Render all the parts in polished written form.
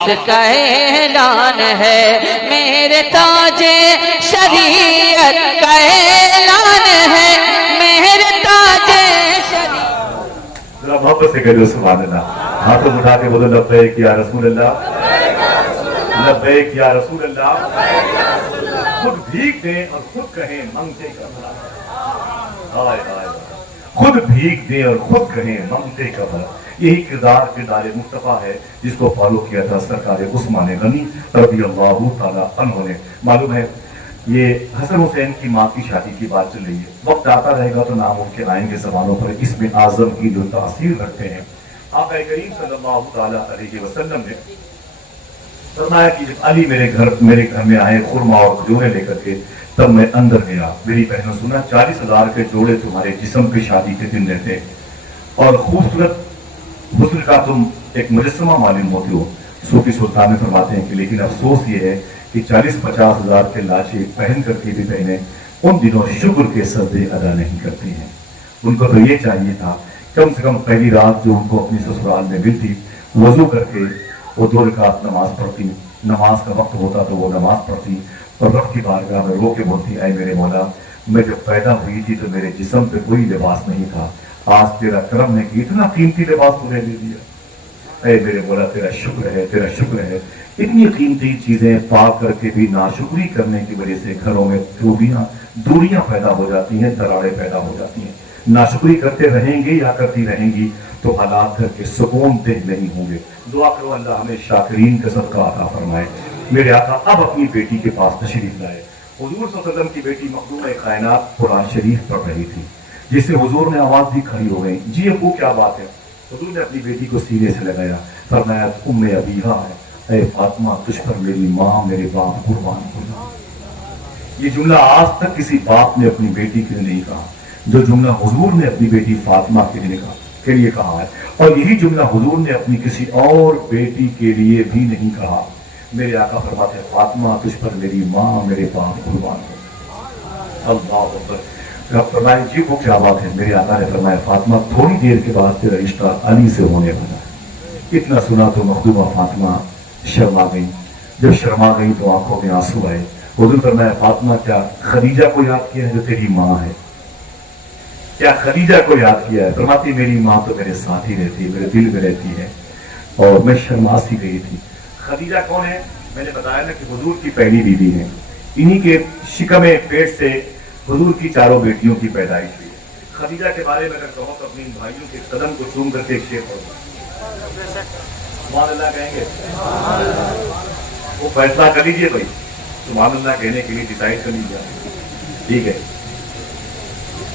کا اعلان ہے میرے تاج شریعت کا اعلان ہے میرے تاج شریعت. ذرا محبت سے کہو سبحان اللہ. ہاتھوں اٹھا کے بولو لبیک یا رسول اللہ، لبیک یا رسول اللہ. خود بھیک دیں اور خود کہیں منگتے کا بھلا. ہائے ہائے، خود بھیک دیں اور خود کہیں منگتے کا بھلا. یہی کردار مصطفیٰ ہے جس کو فالو کیا تھا سرکار عثمان غنی رضی اللہ تعالیٰ عنہ نے. معلوم ہے یہ حسن حسین کی ماں کی شادی کی بات چل رہی ہے. وقت آتا رہے گا تو نام ان کے آئیں گے زبانوں پر. اس میں اعظم کی جو تاثیر رکھتے ہیں آقا کریم صلی اللہ تعالیٰ علیہ وسلم نے فرمایا کہ جب علی میرے گھر میں آئے خرما اور کھجورے لے کر کے، تب میں اندر گیا. میری بہنوں سنا 40,000 کے جوڑے تمہارے جسم کی شادی کے دن رہتے اور خوبصورت حسن کا تم ایک مجسمہ معلوم ہوتے ہو. صوفی سلطان میں فرماتے ہیں کہ لیکن افسوس یہ ہے کہ 40-50 ہزار کے لاشیں پہن کر کے بھی بہنیں ان دنوں شکر کے سجدے ادا نہیں کرتی ہیں. ان کو تو یہ چاہیے تھا کم سے کم پہلی رات جو ان کو اپنی سسرال میں ملتی وضو کر کے وہ 2 رکعت نماز پڑھتی. نماز کا وقت ہوتا تو وہ نماز پڑھتی اور رب کی بارگاہ میں رو کے بولتی اے میرے مولا، میں جب پیدا ہوئی تھی تو میرے جسم پہ کوئی لباس نہیں تھا، آج تیرا کرم ہے کہ اتنا قیمتی لباس تمہیں دے دیا. اے میرے مولا تیرا شکر ہے، تیرا شکر ہے. اتنی قیمتی چیزیں پا کر کے بھی ناشکری کرنے کی وجہ سے گھروں میں دوریاں پیدا ہو جاتی ہیں، دراڑیں پیدا ہو جاتی ہیں. ناشکری کرتے رہیں گے یا کرتی رہیں گی تو حالات گھر کے سکون دہ نہیں ہوں گے. دعا کرو اللہ ہمیں شاکرین کا صدقہ عطا فرمائے. میرے آقا اب اپنی بیٹی کے پاس تشریف لائے. حضور صلی اللہ علیہ وسلم کی بیٹی مخدوم کائنات قرآن شریف پڑھ رہی تھی جس سے حضور نے آواز بھی کھڑی ہو گئی. جی ابو کیا بات ہے؟ حضور نے اپنی بیٹی کو سینے سے لگایا، فرمایا ام ابیہا ہے، اے فاطمہ تجھ پر میری ماں میرے باپ قربان ہو. یہ جملہ آج تک کسی باپ نے اپنی بیٹی کے لیے نہیں کہا جو جملہ حضور نے اپنی بیٹی فاطمہ کے لیے کہا ہے. اور یہی جملہ حضور نے اپنی کسی اور بیٹی کے لیے بھی نہیں کہا. میرے آقا فرماتے ہیں فاطمہ تجھ پر میری ماں میرے باپ قربان ہو. اللہ اکبر. فرمایا جی وہ کیا بات ہے؟ میرے آقا نے فرمایا فاطمہ تھوڑی دیر کے بعد تیرا رشتہ علی سے ہونے والا ہے. اتنا سنا تو مخدومہ فاطمہ شرما گئی. جب شرما گئی تو آنکھوں میں آنسو آئے. حضور فرمایا فاطمہ کیا خدیجہ کو یاد کیا ہے جو تیری ماں ہے؟ کیا خدیجہ کو یاد کیا ہے؟ فرماتی میری ماں تو میرے ساتھ ہی رہتی ہے، میرے دل میں رہتی ہے اور میں شرما سی گئی تھی. خدیجہ کون ہے؟ میں نے بتایا نا کہ حضور کی پہلی بیوی ہے. انہی کے شکم پیٹ سے حضور کی 4 بیٹیوں کی پیدائش ہوئی. خدیجہ کے بارے میں اگر کہوں تو اپنے بھائیوں کے قدم کو چوم کر کے ایک شعر پڑھو. سبحان اللہ کہیں گے؟ وہ فیصلہ کر لیجیے بھائی، سبحان اللہ کہنے کے لیے ڈیسائیڈ کر لیجیے. ٹھیک ہے،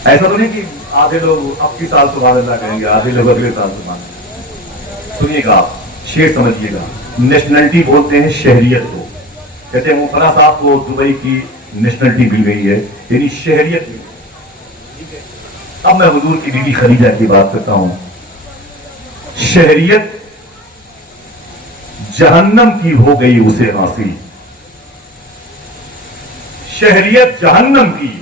ایسا تو نہیں کہ آدھے لوگ اب کی سال سبحان اللہ کہیں گے، آدھے لوگ اگلے سال سبحان اللہ. سنیے گا آپ، شعر سمجھیے گا. نیشنلٹی بولتے ہیں شہریت کو. کہتے ہیں مفرا صاحب کو دبئی کی نیشنلٹی مل گئی ہے، یعنی شہریت مل گئی. اب میں حضور کی بیوی خدیجہ کی بات کرتا ہوں. شہریت جہنم کی ہو گئی اسے حاصل. شہریت جہنم کی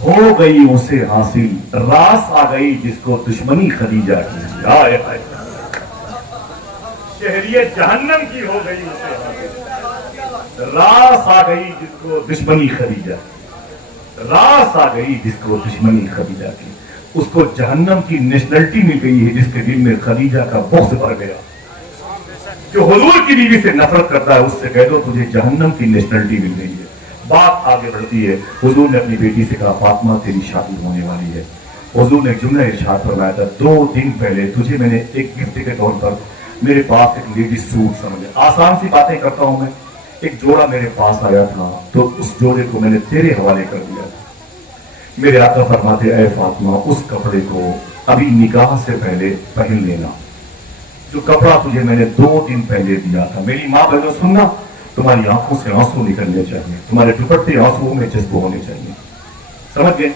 ہو گئی اسے حاصل، راس آ گئی جس کو دشمنی خدیجہ کی. ہائے ہائے. شہریت جہنم کی ہو گئی اسے حاصل، راس آ گئی جس کو دشمنی خدیجہ، راس آ گئی جس کو دشمنی خدیجہ کی. اس کو جہنم کی نیشنلٹی مل گئی ہے جس کے دل میں خدیجہ کا بغض بھر گیا. جو حضور کی بیوی سے نفرت کرتا ہے اس سے کہہ دو تجھے جہنم کی نیشنلٹی مل گئی ہے. بات آگے بڑھتی ہے. حضور نے اپنی بیٹی سے کہا فاطمہ تیری شادی ہونے والی ہے. حضور نے ایک جملہ ارشاد فرمایا تھا 2 دن پہلے تجھے میں نے ایک گفٹ کے طور پر میرے پاس ایک لیڈی سوٹ سمجھا. آسان سی باتیں کرتا ہوں میں. ایک جوڑا میرے پاس آیا تھا تو اس جوڑے کو میں نے تیرے حوالے کر دیا تھا. میرے آقا فرماتے اے فاطمہ اس کپڑے کو ابھی نکاح سے پہلے پہن لینا. جو کپڑا تجھے میں نے 2 دن پہلے دیا تھا. میری ماں بہنوں سننا، تمہاری آنکھوں سے آنسو نکلنے چاہیے، تمہارے دوپٹے آنسو میں جذب ہونے چاہیے. سمجھ گئے؟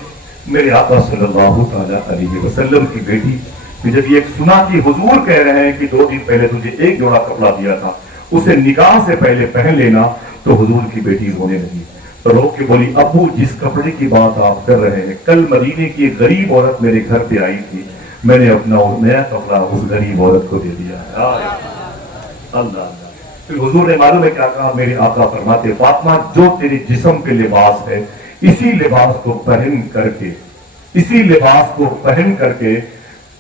میرے آقا صلی اللہ تعالیٰ علیہ وسلم کی بیٹی کہ جب یہ سنا کہ حضور کہہ رہے ہیں کہ 2 دن پہلے تجھے ایک جوڑا کپڑا دیا تھا اسے نکاح سے پہلے پہن لینا، تو حضور کی بیٹی رونے لگی. رو کے بولی ابو جس کپڑے کی بات آپ کر رہے ہیں کل مدینے کی ایک غریب عورت میرے گھر پہ آئی تھی، میں نے اپنا نیا کپڑا اس غریب عورت کو دے دیا. اللہ اللہ. फिर हुजूर ने मालूम है क्या कहा, मेरे आका फरमाते फातिमा जो तेरे जिस्म पे लिबास है इसी लिबास को पहन करके, इसी लिबास को पहन करके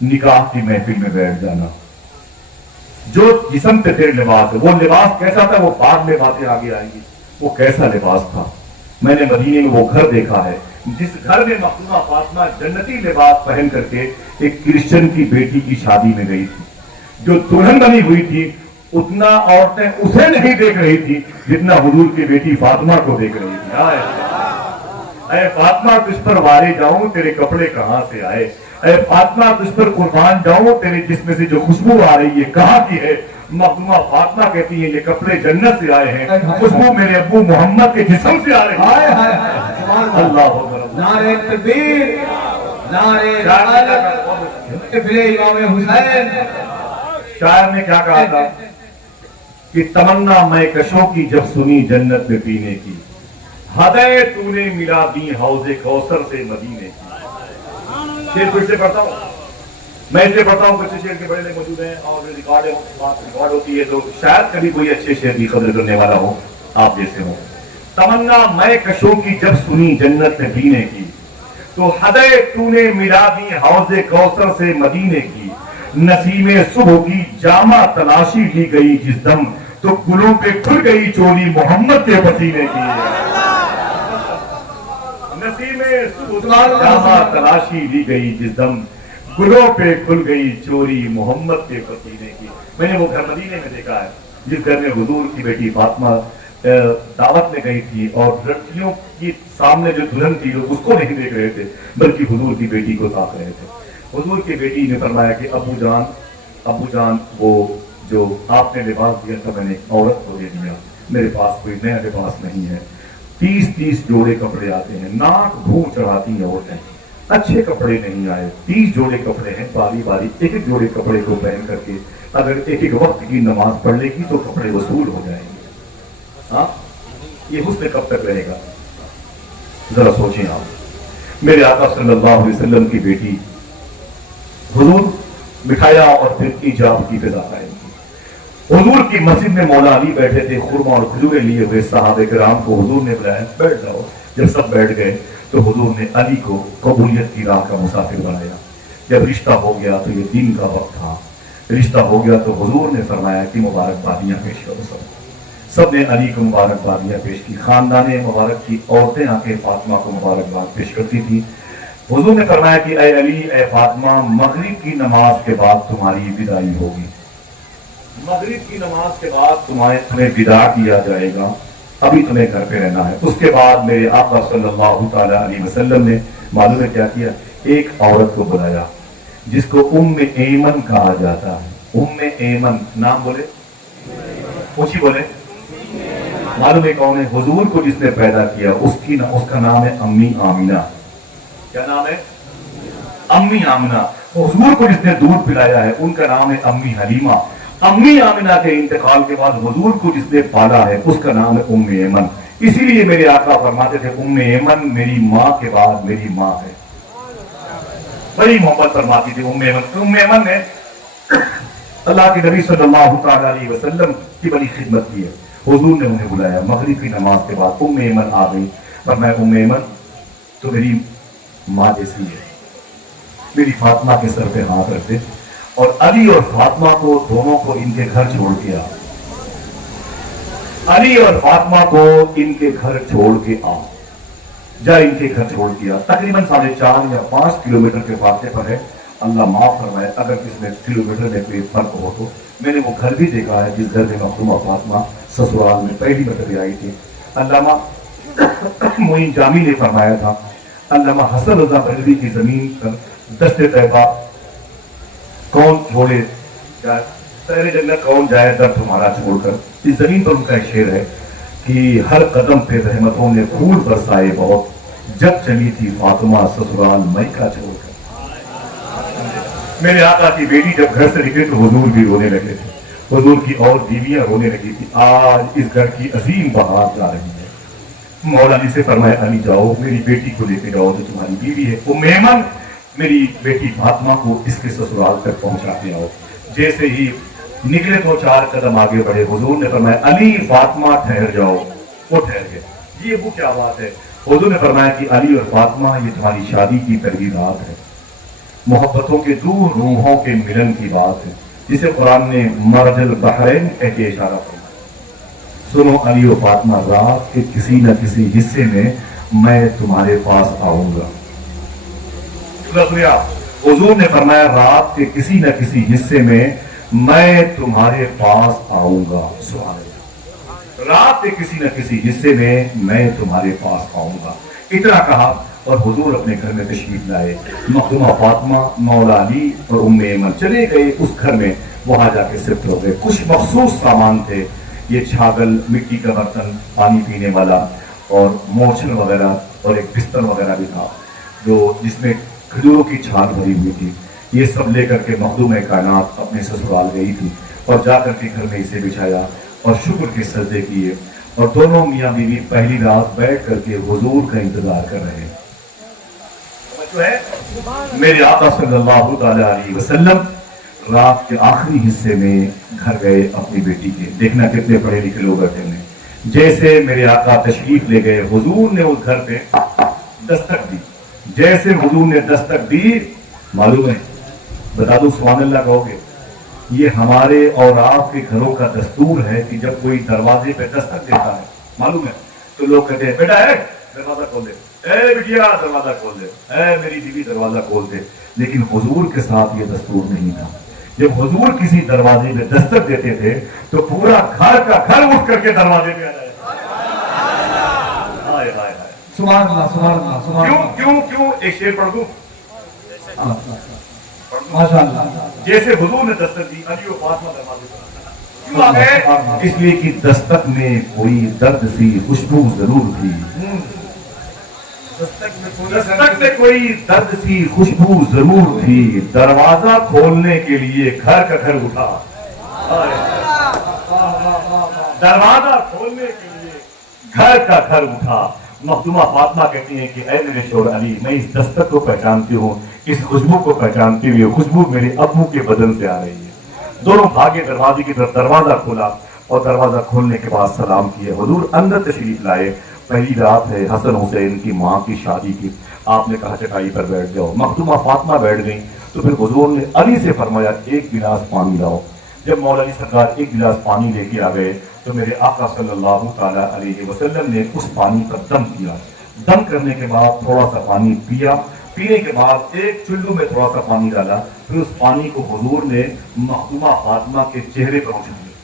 निकाह की महफिल में बैठ जाना। जो जिस्म पे तेरे लिबास है, वो लिबास कैसा था वो बाद में बातें आगे आएंगी, वो कैसा लिबास था। मैंने मदीने में वो घर देखा है जिस घर में मखदूमा फातिमा जन्नती लिबास पहन करके एक क्रिश्चियन की बेटी की शादी में गई थी। जो दुल्हन बनी हुई थी उतना औरतें उसे नहीं देख रही थी जितना हुजूर की बेटी फातिमा को देख रही थी। अरे फातिमा तुझ पर वारे जाऊं तेरे कपड़े कहां से आए, अरे फातिमा तुझ पर कुर्बान जाऊं तेरे जिस्म से जो खुशबू आ रही है कहां की है। मखदूमा फातिमा कहती है ये कपड़े जन्नत से आए हैं, खुशबू मेरे अब्बू मोहम्मद के जिस्म से आ रही है। अल्लाह नारे तकबीर, नारे इमाम हुसैन। शायर ने क्या कहा था कि तमन्ना मैं कशों की जब सुनी जन्नत में पीने की, हदय तूने मिला दी हौजे कौसर से मदीने की। शेर फिर से पढ़ता हूँ, मैं इसलिए पढ़ता हूँ बच्चे शेर के बड़े लोग मौजूद हैं और रिकॉर्ड होती है तो शायद कभी कोई अच्छे शेर की कदर करने वाला हो आप जैसे हो। तमन्ना मैं कशों की जब सुनी जन्नत में पीने की, तो हदय तूने मिला दी हौजे कौसर से मदीने की। नसीमे सुबह की जामा तलाशी ली गई जिस दम, तो गुलों पे खुल गई चोली मोहम्मद के पसीने की। नसीमे सुबह की जामा तलाशी ली गई जिस दम, गुलों पे खुल गई चोरी मोहम्मद के पसीने की। मैंने वो घर मदीने में देखा है जिस घर में हुजूर की बेटी फातिमा दावत में गई थी और लड़कियों की सामने जो दुल्हन थी लोग उसको नहीं देख रहे थे बल्कि हुजूर की बेटी को ताक रहे थे। हुजूर की बेटी ने फरमाया कि अबू जान वो जो आपने लिबास दिया था मैंने औरत को दे दिया, मेरे पास कोई नया लिबास नहीं है। 30 जोड़े कपड़े आते हैं, नाक भू चढ़ाती हैं औरतें, अच्छे कपड़े नहीं आए। 30 जोड़े कपड़े हैं, बारी बारी एक जोड़े कपड़े को पहन करके अगर एक वक्त की नमाज पढ़ लेगी तो कपड़े वसूल हो जाएंगे। हाँ, ये हुस्न कब तक रहेगा जरा सोचें आप। मेरे आका सल्लल्लाहु अलैहि वसल्लम की बेटी हुजूर मिठाया और फिर इजाब की फिजा कायम की। हुजूर की मस्जिद में मौला अली बैठे थे, खुरमा और खजूरें लिए हुए सहाबे किराम को हुजूर ने बुलाया, बैठ जाओ। जब सब बैठ गए तो हुजूर ने अली को कबूलियत की राह का मुसाफिर बनाया। जब रिश्ता हो गया तो ये दिन का वक्त था, रिश्ता हो गया तो हुजूर ने फरमाया कि मुबारकबादियां पेश करो। सब ने अली को मुबारकबादियां पेश की। खानदाने मुबारक की औरतें आके फातिमा को मुबारकबाद पेश करती थी। हुजूर ने फरमाया कि ऐ अली ऐ फातिमा, मगरिब की नमाज के बाद तुम्हारी विदाई होगी, मगरिब की नमाज के बाद तुम्हें विदा किया जाएगा, अभी तुम्हें घर पे रहना है। उसके बाद मेरे आका सल्लल्लाहु ताला अलैहि वसल्लम ने मालूम है क्या किया, एक औरत को बुलाया जिसको उम्मे ऐमन कहा जाता है। उम्मे ऐमन नाम बोले, पूछी बोले, मालूम है कौन है? हुजूर को जिसने पैदा किया उसका नाम है अम्मी आमिना। क्या नाम है? अम्मी आमिना। हुजूर को जिसने दूध पिलाया है उनका नाम है अम्मी हलीमा। अम्मी आमिना के इंतकाल के बाद हुजूर को जिसने पाला है उसका नाम है उम्मे ऐमन। इसीलिए मेरे आका फरमाते थे उम्मे ऐमन मेरी माँ के बाद मेरी माँ है। बड़ी मोहब्बत फरमाती थी उम्मे ऐमन। उम्मे ऐमन ने अल्लाह के नबी सल्लल्लाहु ताला अलैहि वसल्लम की बड़ी खिदमत की है। हुजूर ने उन्हें बुलाया, मगरिब की नमाज के बाद उम्मे ऐमन आ गई। पर मैं उम्मे ऐमन तो मेरी माँ जैसी है, मेरी फातिमा के सर पे हाथ रखते और अली और फातिमा को दोनों को इनके घर छोड़ के आ, अली और फातिमा को इनके घर छोड़ के आ जा, इनके घर छोड़ के आ। तकरीबन 4.5 या 5 किलोमीटर के फासले पर है। अल्लाह माफ फरमाए अगर किसमें किलोमीटर में कोई फर्क हो तो। मैंने वो घर भी देखा है जिस घर में मखदूमा फातिमा ससुराल में पहली मरतबा आई थी। अल्लामा मोइन जामी ने फरमाया था, अल्लामा हसन रजा बरेलवी की जमीन पर दश्त तैबा कौन छोड़े जाए, तेरे जन्नत कौन जाए दर तुम्हारा छोड़कर। इस जमीन पर उनका एक शेर है कि हर कदम पे रहमतों ने फूल बरसाए बहुत, जब चली थी फातिमा ससुराल मैका छोड़कर। मेरे आका की बेटी जब घर से निकली तो हुजूर भी रोने लगे थे, हुजूर की और बीवियां रोने लगी थी। आज इस घर की अजीम बहार जा रही है। मौला अली से फरमाया अली जाओ मेरी बेटी को लेके जाओ जो तुम्हारी बीवी है, वो मेहमान मेरी बेटी फातिमा को इसके ससुराल तक पहुंचा के आओ। जैसे ही निकले तो 4 कदम आगे बढ़े, हुजूर ने फरमाया अली फातिमा ठहर जाओ, वो ठहर गए। ये वो क्या बात है? हुजूर ने फरमाया कि अली और फातिमा ये तुम्हारी शादी की पहली रात है, मोहब्बतों के दो रूहों के मिलन की बात है, जिसे कुरान ने मरजल बहरैन कह के इशारा किया। सुनो अली और फातिमा, रात के किसी न किसी हिस्से में मैं तुम्हारे पास आऊंगा। हुजूर ने फरमाया रात के किसी न किसी हिस्से में मैं तुम्हारे पास आऊंगा। सुभान अल्लाह, रात के किसी न किसी हिस्से में मैं तुम्हारे पास आऊंगा। इतना कहा और हुजूर अपने घर में तशरीफ लाए। मखदूमा फातिमा, मौला अली और उम्मे ऐमन चले गए उस घर में, वहां जाके शिफ्ट हो गए। कुछ मखसूस सामान थे, ये छागल, मिट्टी का बर्तन, पानी पीने वाला और मोछन वगैरह और एक बिस्तर वगैरह भी था जो जिसमें खजूरों की छाल भरी हुई थी। ये सब लेकर के मखदूम कायनात अपने ससुराल गई थी और जाकर के घर में इसे बिछाया और शुक्र के सजदे किए और दोनों मियाँ बीवी पहली रात बैठ करके हुजूर का इंतजार कर रहे हैं। जो है मेरे आका सल्लल्लाहु अलैहि वसल्लम रात के आखिरी हिस्से में घर गए अपनी बेटी के। देखना कितने पढ़े लिखे लोग बैठे हुए। जैसे मेरे आका तशरीफ ले गए, हुजूर ने उस घर पे दस्तक दी। जैसे हुजूर ने दस्तक दी, मालूम है, बता दूं सुभान अल्लाह कहोगे, ये हमारे और आपके घरों का दस्तूर है कि जब कोई दरवाजे पे दस्तक देता है, मालूम है, तो लोग कहते हैं बेटा है दरवाजा खोल दे, ए बिटिया दरवाजा खोल दे, ए मेरी बीवी दरवाजा खोल दे। लेकिन हुजूर के साथ ये दस्तूर नहीं था। जब हुजूर किसी दरवाजे में दस्तक देते थे तो पूरा घर का घर उठ करके दरवाजे पे आ जाए। हाय हाय हाय, सुभान अल्लाह, सुभान अल्लाह, सुभान क्यों अल्लाह। क्यों क्यों? एक शेर पढ़ दूं? माशाअल्लाह। जैसे हुजूर ने दस्तक दी, अली और फातिमा दरवाजे पर क्यों आ गए? इसलिए कि दस्तक में कोई दर्द सी खुशबू जरूर थी। दस्तक से कोई दर्द सी खुशबू जरूर थी। दरवाजा खोलने के लिए घर का घर उठा। दरवाजा खोलने के लिए घर का घर उठा। मखदूमा फातिमा कहती हैं कि ऐ मेरे शोहर अली, मैं इस दस्तक को पहचानती हूँ, इस खुशबू को पहचानती हुई, खुशबू मेरे अब्बू के बदन से आ रही है। दोनों भागे दरवाजे की तरफ, दरवाजा खोला और दरवाजा खोलने के बाद सलाम किए। हुजूर अंदर तशरीफ लाए। पहली रात है हसन हुसैन की माँ की शादी की। आपने कहा चटाई पर बैठ जाओ। मखदूमा फातिमा बैठ गई तो फिर हुजूर ने अली से फरमाया एक गिलास पानी लाओ। जब मौला अली सरकार एक गिलास पानी लेके आ गए तो मेरे आका सल्लल्लाहु ताला अलैहि वसल्लम ने उस पानी पर दम किया। दम करने के बाद थोड़ा सा पानी पिया। पीने के बाद एक चुल्लू में थोड़ा सा पानी डाला। फिर उस पानी को हुजूर ने मखदूमा फातिमा के चेहरे पर उछल दिया,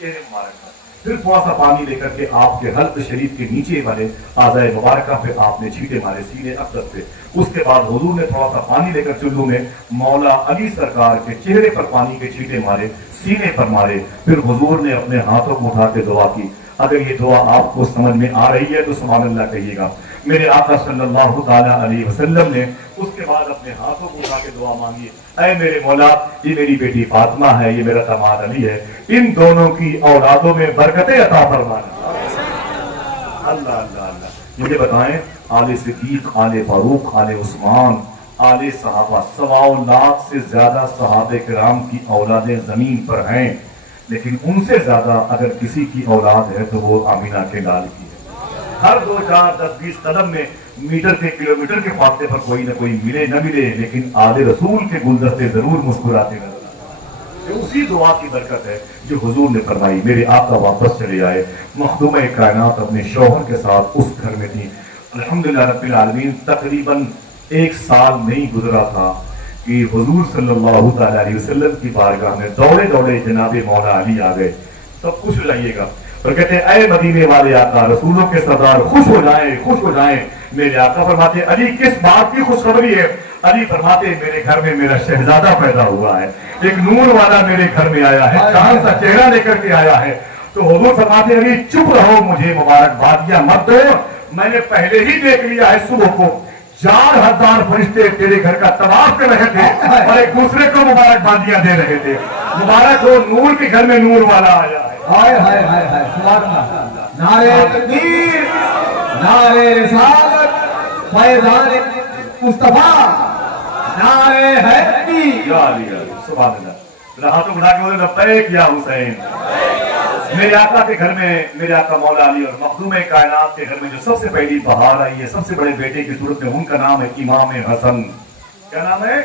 चेहरे मुबारक पर। फिर थोड़ा सा पानी लेकर के आपके हल्क शरीफ के नीचे वाले आज़ाए मुबारक पे आपने छींटे मारे, सीने अक़दस पे। उसके बाद हुजूर ने थोड़ा सा पानी लेकर चुल्लू में मौला अली सरकार के चेहरे पर पानी के छींटे मारे, सीने पर मारे। फिर हुजूर ने अपने हाथों को उठा के दुआ की। अगर ये दुआ आपको समझ में आ रही है तो सुभान अल्लाह कहिएगा। मेरे आका सल्लल्लाहु ताला अलैहि वसल्लम ने उसके बाद अपने हाथों को उठा के दुआ मांगी, ऐ मेरे मौला, ये मेरी बेटी फातिमा है, ये मेरा दामाद अली है, इन दोनों की औलादों में बरकतें अता फरमाना। अल्लाह अल्लाह अल्लाह। मुझे बताएं, आले सिद्दीक, आले फारूक, आले उस्मान, आले सहाबा, 1.25 लाख से ज्यादा सहाबे किराम की औलादें जमीन पर हैं, लेकिन उनसे ज्यादा अगर किसी की औलाद है तो वो आमिना के लाल की है। हर 2, 4, 10, 20 कदम में, मीटर के, किलोमीटर के फासले पर कोई ना कोई मिले न मिले, लेकिन आले रसूल के गुलदस्ते जरूर मुस्कुराते नजर आते। ये उसी दुआ की बरकत है जो हुजूर ने फरमाई। मेरे आका वापस चले आए। मखदूम कायनात अपने शौहर के साथ उस घर में थी। अल्हम्दुलिल्लाह रब्बिल आलमीन। तकरीबन 1 साल नहीं गुजरा था कि हुजूर सल्लल्लाहु ताला अलैहि वसल्लम की बारगाह में दौड़े दौड़े जनाबे मौला अली आ गए। सब खुश हो जाइएगा और कहते हैं, ऐ मदीने वाले आका, रसूलों के सरदार, खुश हो जाएं, खुश हो जाएं। मेरे आका फरमाते, अली किस बात की खुशखबरी है? अली फरमाते, मेरे घर में मेरा शहजादा पैदा हुआ है, एक नूर वाला मेरे घर में आया है, चांद सा चेहरा लेकर के आया है। तो हुजूर फरमाते, अली चुप रहो, मुझे मुबारकबादियां मत दो, मैंने पहले ही देख लिया है। सुबह को 4000 फरिश्ते तेरे घर का तवाफ कर रहे थे और एक दूसरे को मुबारकबादियां दे रहे थे। मुबारक हो, नूर के घर में नूर वाला आया है। हाय हाय हाय हाय, सुभान अल्लाह। नारे तकबीर, नारे रिसालत, फैज़ान मुस्तफा, नारे हैदरी। सुभान अल्लाह। हाथों उठा के बोले लब्बैक या हुसैन। मेरे आका के घर में, मेरे आका मौला अली और मखदूम कायनात के घर में जो सबसे पहली बहार आई है सबसे बड़े बेटे की सूरत में, उनका नाम है इमाम हसन। क्या नाम है?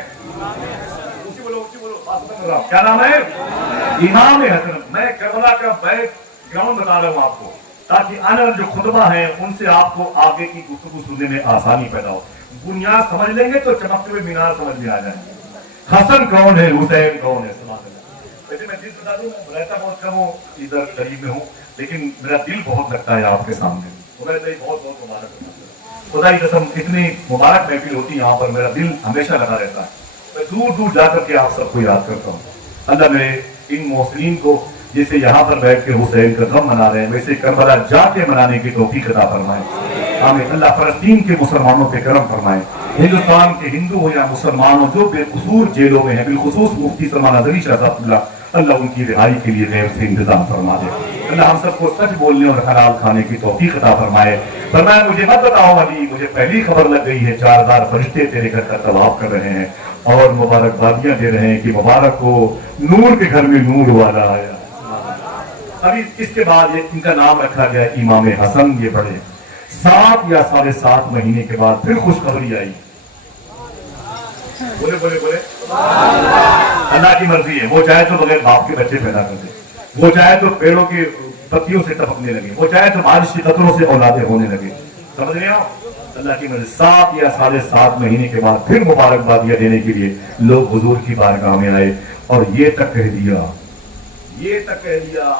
ऊंची बोलो, ऊंची बोलो, बात मत करो। क्या नाम है? इमाम हसन। मैं करबला का बैकग्राउंड बता रहा हूँ आपको, ताकि आने वाले जो खुतबा है उनसे आपको आगे की गुफ्तगू सुनने में आसानी पैदा हो। बुनियाद समझ लेंगे तो चमकते हुए मीनार समझ में आ जाए। हसन कौन है, हुसैन कौन है? वैसे मैं चीज बता दूं, रहता बहुत कम हूँ, इधर करीब में हूँ, लेकिन मेरा दिल बहुत लगता है आपके सामने। बहुत बहुत मुबारक। खुदा की कसम इतनी मुबारक महफिल होती है यहाँ पर, मेरा दिल हमेशा लगा रहता है। मैं दूर दूर जाकर के आप सबको याद करता हूँ। अल्लाह मेरे इन मोहसिनीन को जैसे यहाँ पर बैठ के हुसैन का गम मना रहे हैं, वैसे करबला जाके मनाने की तौफीक अता फरमाए। आमीन। अल्लाह फलस्तीन के मुसलमानों पे करम फरमाए। हिंदुस्तान के हिंदू हो या मुसलमान हो जो बेकसूर जेलों में है, बिलखुसूस मुफ्ती सलमान अज़हरी शहज़ादुल्लाह, अल्लाह उनकी रिहाई के लिए गैर से इंतजाम फरमा दे। अल्लाह हम सबको सच बोलने और हलाल खाने की तौफीक अता फरमाए। फरमाया मुझे मत बताओ अली, मुझे पहली खबर लग गई है, 4000 फरिश्ते तेरे घर का तवाफ कर रहे हैं और मुबारकबादियां दे रहे हैं कि मुबारक हो, नूर के घर में नूर वाला आया। अभी इसके बाद ये इनका नाम रखा गया इमाम हसन। ये बड़े 7 या 7.5 महीने के बाद फिर खुशखबरी आई। बोले बोले बोले, अल्लाह की मर्जी है। वो चाहे तो बगैर बाप के बच्चे पैदा कर दे, वो चाहे तो पेड़ों की पत्तियों से टपकने लगे, वो चाहे तो बारिश की कतरों से औलादे होने लगे। समझ रहे हो? अल्लाह की मर्जी। 7 या 7.5 महीने के बाद फिर मुबारकबादियां देने के लिए लोग हुजूर की बारगाह में आए और ये तक कह दिया,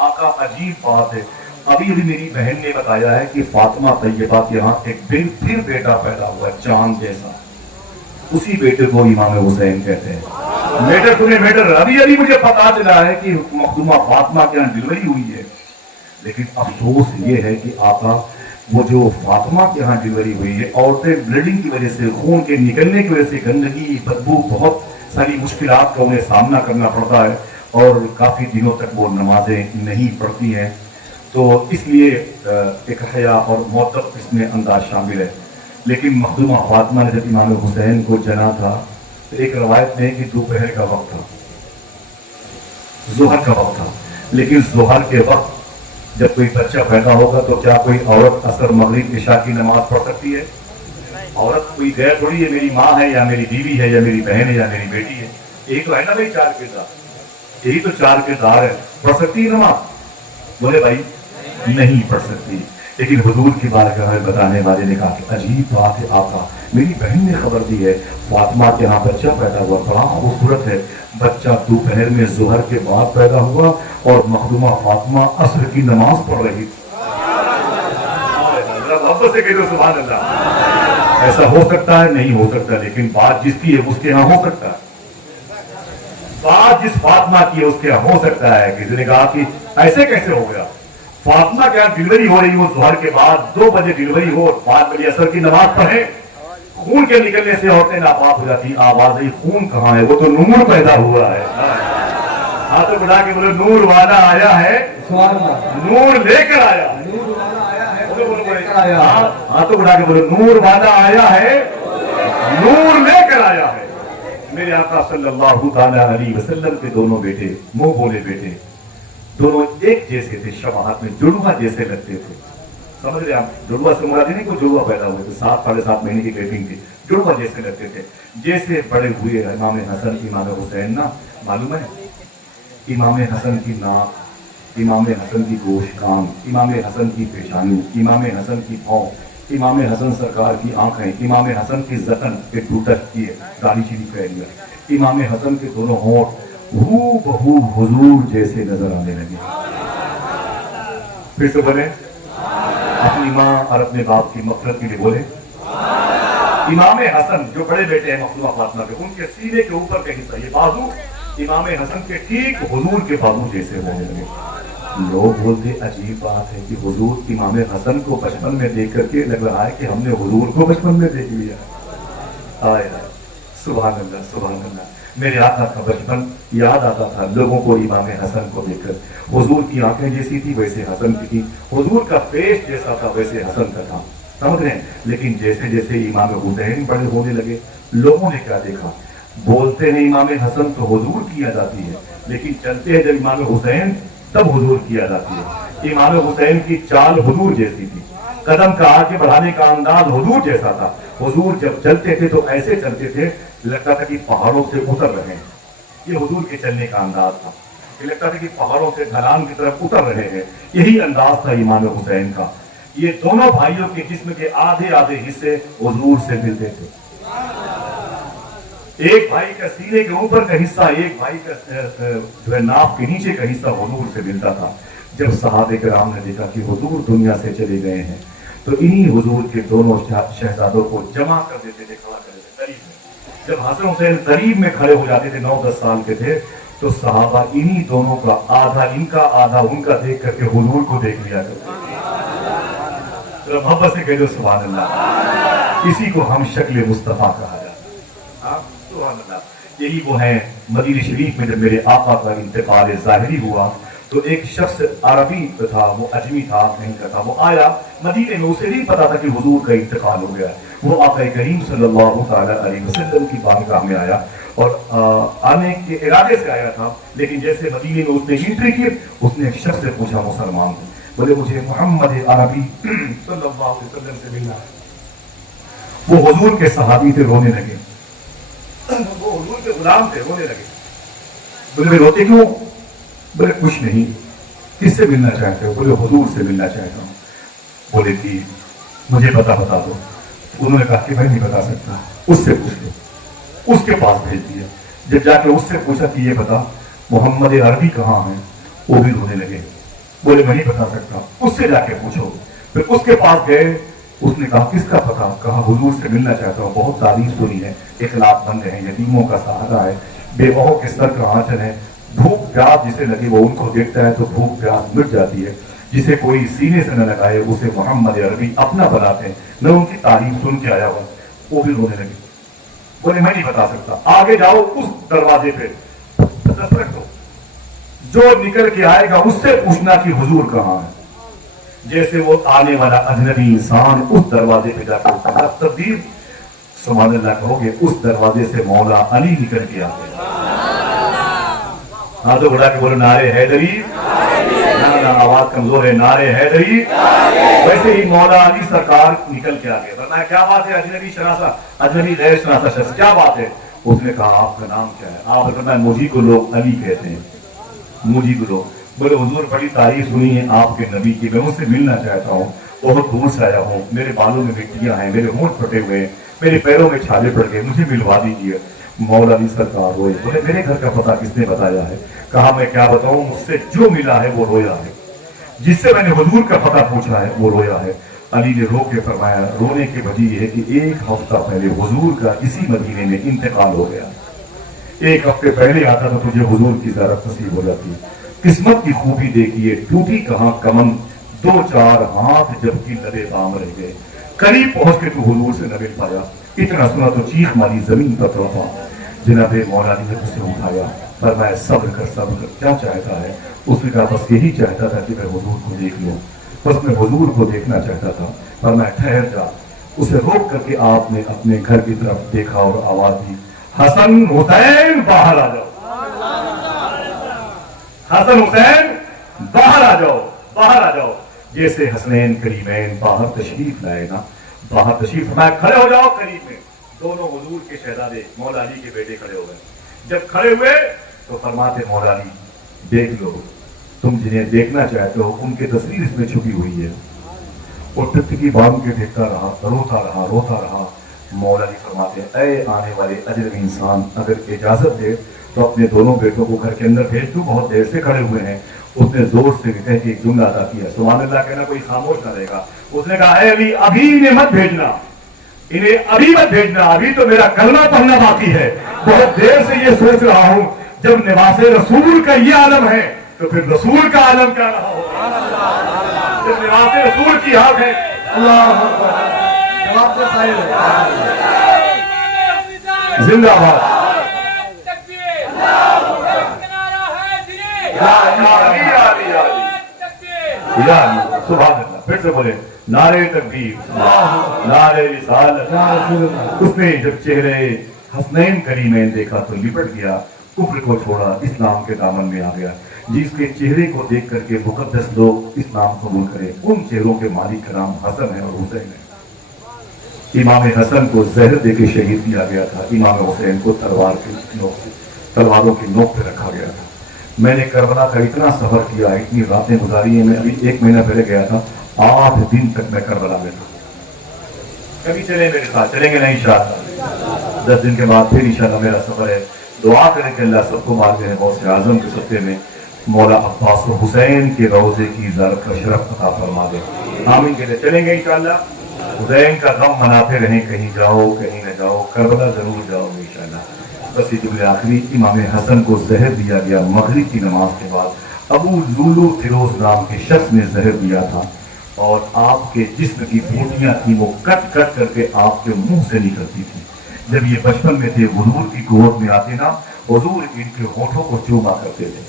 आका अजीब बात है। अभी अभी मेरी बहन ने बताया है कि फातिमा तैयबा के यहाँ एक फिर बेटा पैदा हुआ, चांद जैसा। उसी बेटे को इमाम हुसैन कहते हैं। बेटर सुने बेटर, अभी अभी मुझे पता चला है कि मखदूमा फातिमा के यहाँ डिलीवरी हुई है, लेकिन अफसोस ये है कि आका वो जो फातिमा के यहाँ डिलीवरी हुई है, औरतें ब्लीडिंग की वजह से, खून के निकलने की वजह से, गंदगी, बदबू, बहुत सारी मुश्किलात का उन्हें सामना करना पड़ता है और काफी दिनों तक वो नमाजें नहीं पढ़ती हैं। तो इसलिए एक हया और मोहब्बत इसमें अंदाज शामिल है। लेकिन मखदूमा फातिमा ने जब इमाम हुसैन को जना था तो एक रवायत में कि दोपहर का वक्त था, जोहर का वक्त था, लेकिन जोहर के वक्त जब कोई बच्चा पैदा होगा तो क्या कोई औरत असर, मगरिब, इशा की नमाज पढ़ सकती है? औरत कोई गैर थोड़ी है, मेरी माँ है या मेरी बीवी है या मेरी बहन है या मेरी बेटी है। यही तो है ना भाई 4 किरदार, यही तो 4 किरदार है। पढ़ सकती है नमाज? बोले भाई नहीं पढ़ सकती। लेकिन हुजूर की बारगाह में बताने वाले ने कहा कि अजीब बात है आका, मेरी बहन ने खबर दी है फातिमा के यहाँ बच्चा पैदा हुआ, बड़ा खूबसूरत है। बच्चा दोपहर में जोहर के बाद पैदा हुआ और मखदूमा फातिमा असर की नमाज पढ़ रही थी। से कह दो सुभान अल्लाह। ऐसा हो सकता है? नहीं हो सकता, लेकिन बात जिसकी है उसके यहाँ हो सकता है। बात जिस फातिमा की है उसके यहाँ हो सकता है। किसी ने कहा कि ऐसे कैसे हो गया? फातिमा क्या डिलीवरी हो रही हो, जोहर के बाद 2 बजे डिलीवरी हो, 5 बजे असर की नमाज पढ़े, खून के निकलने से औरतें नापाक हो जाती। आवाज आई, खून कहाँ है? वो तो नूर पैदा हुआ है। हाथों बढ़ा के बोले नूर वाला आया है, नूर लेकर आया। हाथों बढ़ा के बोले नूर वाला आया है, नूर लेकर आया है। मेरे आका सल्लल्लाहु ताला अलैहि वसल्लम के दोनों बेटे, मुंह बोले बेटे, दोनों एक जैसे थे, शबाहत में जुड़वा जैसे लगते थे। समझ रहे आप? जुड़वा से मुराद नहीं, कोई जुड़वा पैदा हुए थे, 7-7.5 महीने की गैपिंग थी, जुड़वा जैसे लगते थे। जैसे बड़े हुए इमाम हसन, इमाम हुसैन ना, मालूम है इमाम हसन की नाक, इमाम हसन की गोश कान, इमाम हसन की पेशानी, इमाम हसन की पाँव, इमाम हसन सरकार की आंखें, इमाम हसन की जतन के टूटक किए, दाढ़ी शरीफ कह लिया, इमाम हसन के दोनों होंठ हूबहू हुजूर जैसे नजर आने लगे। फिर से बोले, अपनी माँ और अपने बाप की मग़फ़िरत के लिए बोले। इमाम हसन जो बड़े बेटे हैं मखदूमा फातिमा के, उनके सीने के ऊपर का हिस्सा, ये बाजू इमाम हसन के ठीक हुजूर के बाजू जैसे होने लगे। लोग बोलते अजीब बात है कि हुजूर इमाम हसन को बचपन में देख करके लग रहा है कि हमने हुजूर को बचपन में देख लिया। आए सुभान अल्लाह, सुभान अल्लाह। मेरे आका का बचपन याद आता था लोगों को इमाम हसन को देखकर। हुजूर की आंखें जैसी थी वैसे हसन की थी, हुजूर का फेस जैसा था वैसे हसन का था। समझ रहे हैं? लेकिन जैसे जैसे इमाम हुसैन बड़े होने लगे, लोगों ने क्या देखा? बोलते हैं इमाम हसन तो हुजूर किया जाती है, लेकिन चलते हैं जब इमाम हुसैन तब हुजूर किया जाती है। इमाम हुसैन की चाल हुजूर जैसी थी, कदम का आगे बढ़ाने का अंदाज हुजूर जैसा था। हुजूर जब चलते थे तो ऐसे चलते थे, लगता था कि पहाड़ों से उतर रहे हैं। ये हुजूर के चलने का अंदाज था, लगता था कि पहाड़ों से ढलान की तरफ उतर रहे हैं। यही अंदाज था इमाम हुसैन का। ये दोनों भाइयों के जिस्म के आधे आधे हिस्से हुजूर से मिलते थे। एक भाई का सीने के ऊपर का हिस्सा, एक भाई का जो है नाक के नीचे का हिस्सा हुजूर से मिलता था। जब सहाबे किराम ने देखा कि हुजूर दुनिया से चले गए हैं, तो इन्हीं हुजूर के दोनों शहजादों को जमा कर देते थे, खड़ा कर देते करीब में। जब हसन हुसैन करीब में खड़े हो जाते थे, 9-10 साल के थे, तो सहाबा इन्हीं दोनों का आधा इनका आधा उनका देख करके हुजूर को देख लिया करते। तो मोहब्बत से कह दो सुभान अल्लाह। इसी को हम शक्ल मुस्तफा कहा जाता है। सुभान अल्लाह। यही वो है मदीने शरीफ में जब मेरे आका का इंतकाल ज़ाहिरी हुआ, तो एक शख्स अरबी था, वो अजमी था, कहीं का था, वो आया मदीने में। उसे नहीं पता था कि हुजूर का इंतकाल हो गया। वो आका करीम सल्लल्लाहु तआला अलैहि वसल्लम की बारगाह में आया और आने के इरादे से आया था, लेकिन जैसे मदीने में उसने एंट्री की, उसने एक शख्स से पूछा, मुसलमान को, बोले मुझे मोहम्मद अरबी सल्लल्लाहु अलैहि वसल्लम से मिलना। वो हुजूर के सहाबी थे, रोने लगे। वो हुजूर के गुलाम थे, रोने लगे। बोले रोते क्यों? बोले कुछ नहीं। किससे मिलना चाहते हो? बोले हुजूर से मिलना चाहता हूँ। बोले कि मुझे बता दो। उन्होंने कहा कि मैं नहीं बता सकता, उससे पूछ लो। उसके पास भेज दिया। जब जाके उससे पूछा कि ये बता मोहम्मद अरबी कहाँ है, वो भी रोने लगे। बोले मैं नहीं बता सकता, उससे जाके पूछो। फिर उसके पास गए, उसने कहा किसका पता? कहा हुजूर से मिलना चाहता हूँ, बहुत तारीफ सुनी है, इखलाक बंद है, यतीमों का सहारा है, बेवाहों के सर का आंचल है। भूख प्यास जिसे लगे वो उनको देखता है तो भूख प्यास मिट जाती है। जिसे कोई सीने से न लगाए उसे मोहम्मद अरबी अपना बनाते हैं। मैं उनकी तारीफ सुन के आया हुआ। वो भी रोने लगे। बोले मैं नहीं बता सकता, आगे जाओ उस दरवाजे पे दस्तक दो, जो निकल के आएगा उससे पूछना कि हुजूर कहाँ है। जैसे वो आने वाला अजनबी इंसान उस दरवाजे पे जाकर तब्दील सुभान अल्लाह कहोगे, उस दरवाजे से मौला अली निकल के आते हैं। हाँ तो बढ़ा के बोलो नारे हैदरी। ना आवाज कमजोर है, नारे हैदरी। वैसे ही मौला अली सरकार निकल के आ गए। बताया क्या बात है? अजनबी शनासा, अजनबी गैर शनासा शख्स, क्या बात है? उसने कहा आपका नाम क्या है? आप बताया मुझी को लोग अली कहते हैं, मुझी को लोग। बोले हुजूर बड़ी तारीफ सुनी है आपके नबी की, मैं उससे मिलना चाहता हूँ, बहुत दूर से आया हूँ, मेरे बालों में मिट्टियां हैं, मेरे होंठ फटे हुए हैं, मेरे पैरों में छाले पड़ गए, मुझे मिलवा दीजिए। मौला अली सरकार रोए। बोले मेरे घर का पता किसने बताया है? कहा मैं क्या बताऊं, मुझसे जो मिला है वो रोया है, जिससे मैंने हुजूर का पता पूछा है वो रोया है। अली ने रो के फरमाया, रोने की वजह यह है कि एक हफ्ता पहले हुजूर का इसी मदीने में इंतकाल हो गया। एक हफ्ते पहले आता तो तुझे हुजूर की ज़ियारत नसीब हो जाती। किस्मत की खूबी देखिए, टूटी कहां कमन, 2-4 हाथ जबकि लबे बाम रह गए। करीब पहुंच के तू हुजूर से न मिल पाया। इतना सुना तो चीख मारी, जमीन पर तड़पा। जनाबे मौलानी ने उसे उठाया, फरमाया सब्र कर, क्या चाहता है? उसने कहा बस यही चाहता था कि मैं हुजूर को देख लूं, बस मैं हुजूर को देखना चाहता था। फरमाया ठहर जा। उसे रोक करके आपने अपने घर की तरफ देखा और आवाज दी, हसन हुसैन बाहर आ जाओ, हसन हुसैन बाहर आ जाओ, बाहर आ जाओ। जैसे हसनैन करीमैन बाहर तशरीफ लाए ना, बाहर तशरीफ फरमाया खड़े हो जाओ करीब में। दोनों हुजूर के शहजादे मौला अली के बेटे खड़े हो गए। जब खड़े हुए तो फरमाते मौला अली देख लो, तुम जिन्हें देखना चाहते हो उनकी तस्वीर इसमें छुपी हुई है। वो टिकटिकी बांध के देखता रहा, रोता रहा। मौला अली फरमाते ऐ आने वाले अजनबी इंसान, अगर इजाजत दे तो अपने दोनों बेटों को घर के अंदर भेज दूं, बहुत देर से खड़े हुए हैं। उसने जोर से कह के एक जुमला अदा किया, सुभान अल्लाह कहना कोई खामोश न रहेगा। उसने कहा है अली अभी इन्हें मत भेजना, इन्हें अभी मत भेजना, अभी तो मेरा कलमा पढ़ना बाकी है। बहुत देर से ये सोच रहा हूं, जब निवासे रसूल का ये आलम है तो फिर रसूल का आलम क्या रहा होगा? जब निवासे रसूल की हाल है, जिंदाबाद। सुभान अल्लाह। फिर से बोले नारे तकबीर, नारे रिसालत। उसने जब चेहरे हसनैन करीमैन देखा तो लिपट गया, कुफ्र को छोड़ा, इस्लाम के दामन में आ गया। जिसके चेहरे को देख करके मुकद्दस लोग इस्लाम कबूल करें, उन चेहरों के मालिक का नाम हसन है और हुसैन है। इमाम हसन को जहर देके शहीद किया गया था, इमाम हुसैन को तलवारों की नोक पे रखा गया था। मैंने करबला का इतना सफर किया, इतनी रातें गुजारी है। मैं अभी 1 महीना पहले गया था, 8 दिन तक मैं करबला में था। कभी चले मेरे साथ, चलेंगे ना इंशाअल्लाह। 10 दिन के बाद फिर इंशाअल्लाह मेरा सफर है। दुआ करें कि अल्लाह सबको मालूम है गौसे आजम के सत्ते में मौला अब्बास और हुसैन के रोजे की ज़ियारत का शरफ अता फरमा दे। आमीन के लिए चलेंगे इंशाअल्लाह। हुसैन का गम मनाते रहें, कहीं जाओ कहीं न जाओ, करबला जरूर जाओ इंशाअल्लाह। बस ये जुमले आखिरी, इमाम हसन को जहर दिया गया मगरिब की नमाज के बाद। अबू लूलू फिरोज नाम के शख्स ने जहर दिया था और आपके जिस्म की बोटियां थी वो कट कट करके आपके मुंह से निकलती थी। जब ये बचपन में थे, हुजूर की गोद में आते ना, हुजूर इनके होठों को चूमा करते थे,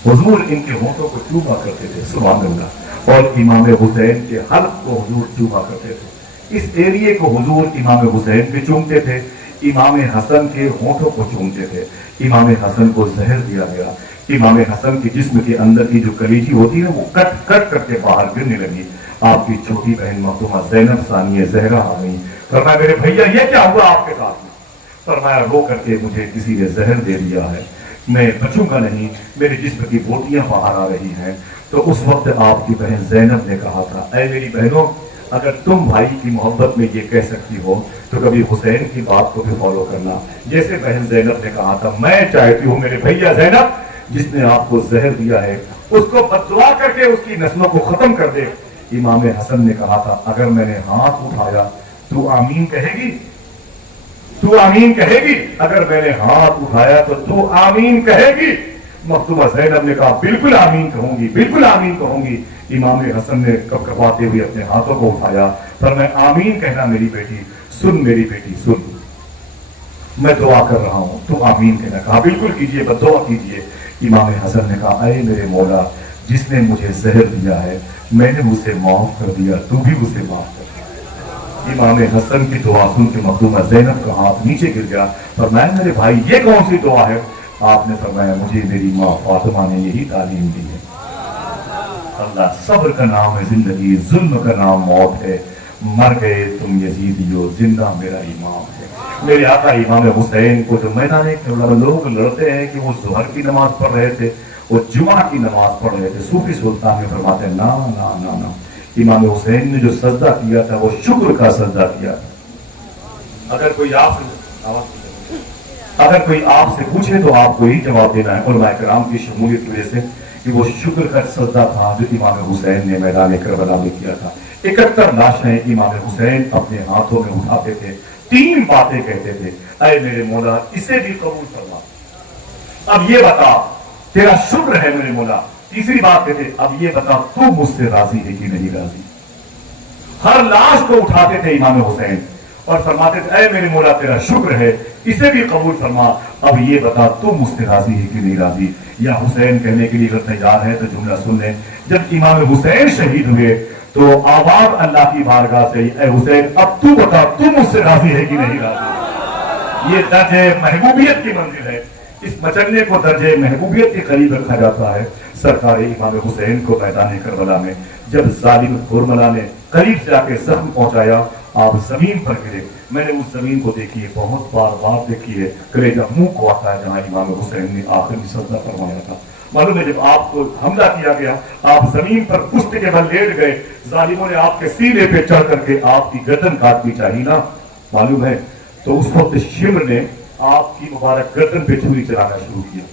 हुजूर इनके होठों को चूमा करते थे, सुभान अल्लाह। और इमाम हुसैन के हल्क को हुजूर चूमा करते थे। इस एरिए को हुजूर इमाम हुसैन पे चूमते थे, इमाम हसन के होठों को चूमते थे। इमाम हसन को जहर दिया गया। इमाम हसन के जिस्म के अंदर की जो कलीजी होती है वो कट कट करके बाहर गिरने लगी। आपकी छोटी बहन मखदूमा ज़ैनब सानिया ज़हरा आ गई। फरमाया मेरे भैया ये क्या हुआ आपके साथ में? फरमाया रो करके मुझे किसी ने जहर दे दिया है, मैं बचूंगा नहीं, मेरे जिस्म की बोटियां बाहर आ रही हैं। तो उस वक्त आपकी बहन ज़ैनब ने कहा था, ऐ मेरी बहनों, अगर तुम भाई की मोहब्बत में ये कह सकती हो तो कभी हुसैन की बात को भी फॉलो करना। जैसे बहन ज़ैनब ने कहा था, मैं चाहती हूँ मेरे भैया ज़ैनब जिसने आपको जहर दिया है उसको बददुआ करके उसकी नस्लों को खत्म कर दे। इमाम हसन ने कहा था, अगर मैंने हाथ उठाया तू आमीन कहेगी? तू आमीन कहेगी? अगर मैंने हाथ उठाया तो तू आमीन कहेगी? मखदूमा ज़ैनब ने कहा, बिल्कुल आमीन कहूंगी, बिल्कुल आमीन कहूंगी। इमाम हसन ने कपकपाते हुए अपने हाथों को उठाया, पर मैं आमीन कहना मेरी बेटी, सुन मेरी बेटी सुन, मैं दुआ कर रहा हूं, तू आमीन कहना। कहा बिल्कुल कीजिए, बद्दुआ कीजिए। इमाम हसन ने कहा, अरे मेरे मौला, जिसने मुझे जहर दिया है मैंने उसे माफ कर दिया, तू भी उसे माफ कर। इमाम हसन की दुआ सुन के मखदूमा ज़ैनब का हाथ नीचे गिर गया। फरमाया मेरे भाई ये कौन सी दुआ है? आपने फरमाया मुझे मेरी माँ फातिमा ने यही तालीम दी है। अल्लाह, सब्र का नाम है जिंदगी, जुल्म का नाम मौत है, मर गए तुम यजीदियो, जिंदा मेरा इमाम है। मेरे आका इमाम हुसैन को जो मैदान लोग लड़ते हैं कि वो ज़ोहर की नमाज पढ़ रहे थे, वो जुमा की नमाज पढ़ रहे थे, सूफी सुल्तान में फरमाते हैं, ना ना ना ना, इमाम हुसैन ने जो सजदा किया था वो शुक्र का सजदा किया था। अगर कोई आपसे पूछे तो आपको ही जवाब देना है उलमा किराम की शमूलियत की वजह से कि वो शुक्र का सजदा था जो इमाम हुसैन ने मैदान करबला में किया था। 71 लाशें इमाम हुसैन अपने हाथों में उठाते थे, 3 बातें कहते थे, ऐ मेरे मौला इसे भी कबूल फरमा, अब ये बता तेरा शुक्र है मेरे मौला। तीसरी बात कहते, अब ये बता तू मुझसे राजी है कि नहीं राजी। हर लाश को उठाते थे इमाम हुसैन और फरमाते थे, ऐ मेरे मौला तेरा शुक्र है, इसे भी कबूल फरमा, अब ये बता तू मुझसे राजी है कि नहीं राजी। या हुसैन कहने के लिए अगर तैयार है तो जुमला सुन ले। जब इमाम हुसैन शहीद हुए तो आवाज अल्लाह की बारगाह से, ऐ हुसैन अब तू बता तू मुझसे राजी है कि नहीं राजी। ये दर्जे महबूबियत की मंजिल है। इस मचलने को दर्जे महबूबियत के करीब रखा जाता है। सरकार इमाम हुसैन को मैदान करबला में जब जालिम हुरमला ने करीब से आके जख्म पहुंचाया, आप जमीन पर गिरे। मैंने उस जमीन को देखी है, बहुत बार देखी है, कलेजा मुंह को आता है जहां इमाम हुसैन ने आखिरी सजदा फरमाया था। मालूम है जब आपको हमला किया गया, आप जमीन पर पुष्ट के बल लेट गए, जालिमों ने आपके सीने पे चढ़ करके आपकी गर्दन काटनी चाहिए ना, मालूम है। तो उस वक्त शिमर ने आपकी मुबारक गर्दन पे छुरी चलाना शुरू किया।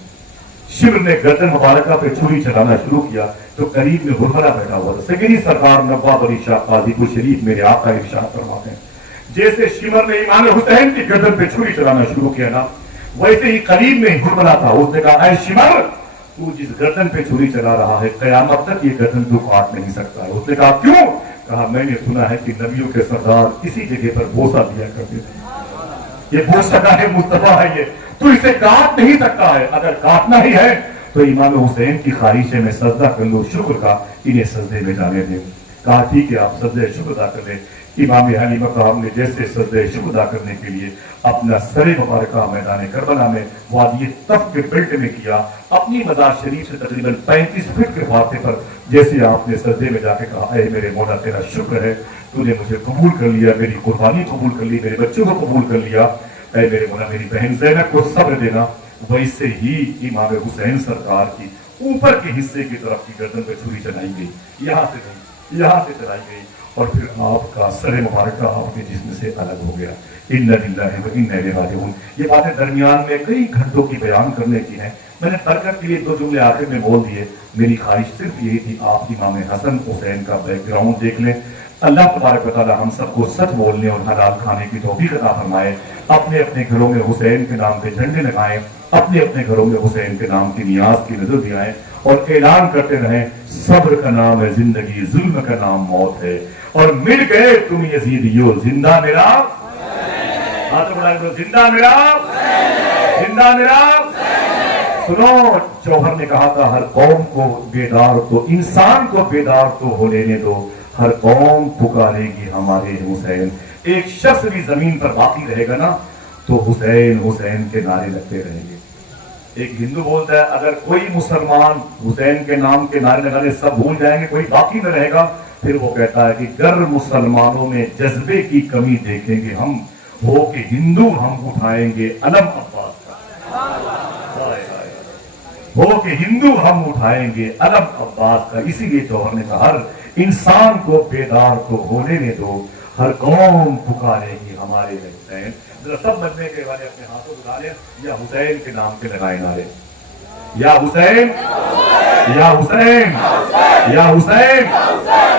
शिमर ने गर्दन मुबारक पे छुरी चलाना शुरू किया तो करीब में हुरमला बैठा हुआ था। सगीरी सरकार नवाब अली शाह काजीपुर शरीफ मेरे आका इरशाद फरमाते हैं, जैसे शिमर ने इमाम हुसैन की गर्दन पे छुरी चलाना शुरू किया ना, वैसे ही करीब में हुरमला था। उसने कहा, ऐ शिमर तू जिस गर्दन पे छुरी चला रहा है कयामत तक ये गर्दन तू काट नहीं सकता है। उसने कहा क्यों? कहा मैंने सुना है कि नबियों के सरदार इसी जगह पर बोसा दिया करते थे, ये बोसा का है, मुस्तफा है, ये तू इसे काट नहीं सकता है। अगर काटना ही है तो इमाम हुसैन की ख्वाहिश है मैं सजदा कर लूं शुक्र का, इन्हें सजदे में जाने दे। کہا ٹھیک ہے آپ سجدہ شکر ادا کر لیں. امام علی مقام نے جیسے سجدہ شکر ادا کرنے کے لیے اپنا سر مبارکہ میدان کربلا میں وادی تف کے بیلٹ میں کیا, اپنی مزار شریف سے تقریباً 35 فٹ کے فاصلے پر جیسے آپ نے سجدے میں جا کے کہا اے میرے مولا تیرا شکر ہے, تو نے مجھے قبول کر لیا, میری قربانی قبول کر لی, میرے بچوں کو قبول کر لیا, اے میرے مولا میری بہن زینب کو صبر دینا. ویسے ہی امام حسین سرکار کی اوپر کے حصے کی طرف کی گردن پہ چھری چلائی گئی, یہاں سے نہیں, یہاں سے چلائی گئی, اور پھر آپ کا سر مبارکہ آپ کے جسم سے الگ ہو گیا. اِنَّ لِلَّهِ وَإِنَّا إِلَيْهِ رَاجِعُونَ. یہ باتیں درمیان میں کئی گھنٹوں کی بیان کرنے کی ہیں, میں نے برکت کے لیے 2 جملے آخر میں بول دیے. میری خواہش صرف یہی تھی آپ امام حسن حسین کا بیک گراؤنڈ دیکھ لیں. اللہ تبارک و تعالی ہم سب کو سچ بولنے اور حلال کھانے کی توفیق عطا فرمائے. اپنے اپنے گھروں میں حسین کے نام کے جھنڈے لگائیں, اپنے اپنے گھروں میں حسین کے نام کی نیاز کی نظر دلائیں, اور اعلان کرتے رہیں صبر کا نام ہے زندگی, ظلم کا نام موت ہے, اور مل گئے تم یزیدیو, زندہ میرا, ہاتھ بڑھائیں تو زندہ میرا, زندہ میرا. سنو, جوہر نے کہا تھا ہر قوم کو بیدار تو, انسان کو بیدار تو ہو لینے دو, ہر قوم پکارے گی ہمارے حسین. ایک شخص بھی زمین پر باقی رہے گا نا تو حسین حسین کے نعرے لگتے رہیں گے. ایک ہندو بولتا ہے اگر کوئی مسلمان حسین کے نام کے نعرے لگانے سب بھول جائیں گے, کوئی باقی نہ رہے گا, پھر وہ کہتا ہے کہ گر مسلمانوں میں جذبے کی کمی دیکھیں گے ہم, ہو کہ ہندو ہم اٹھائیں گے علم عباس کا, ہو کہ ہندو ہم اٹھائیں گے علم عباس کا. اسی لیے جوہر نے کہا ہر انسان کو بیدار تو ہونے میں دو, ہر قوم پکارے گی ہمارے حسین. ذرا سب مجمع کے والے اپنے ہاتھوں اٹھا لیں, یا حسین کے نام کے لگائے نعرے, یا حسین, یا حسین, یا حسین.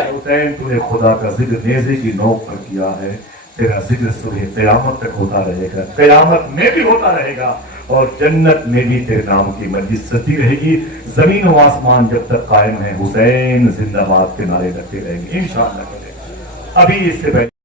حسین تو نے خدا کا ذکر نیزے کی نوک پر کیا ہے, تیرا ذکر صبح قیامت تک ہوتا رہے گا, قیامت میں بھی ہوتا رہے گا, اور جنت میں بھی تیرے نام کی مجلس سجتی رہے گی. زمین و آسمان جب تک قائم ہے حسین زندہ باد کے نعرے لگتے رہیں گے انشاءاللہ. ابھی اس سے پہلے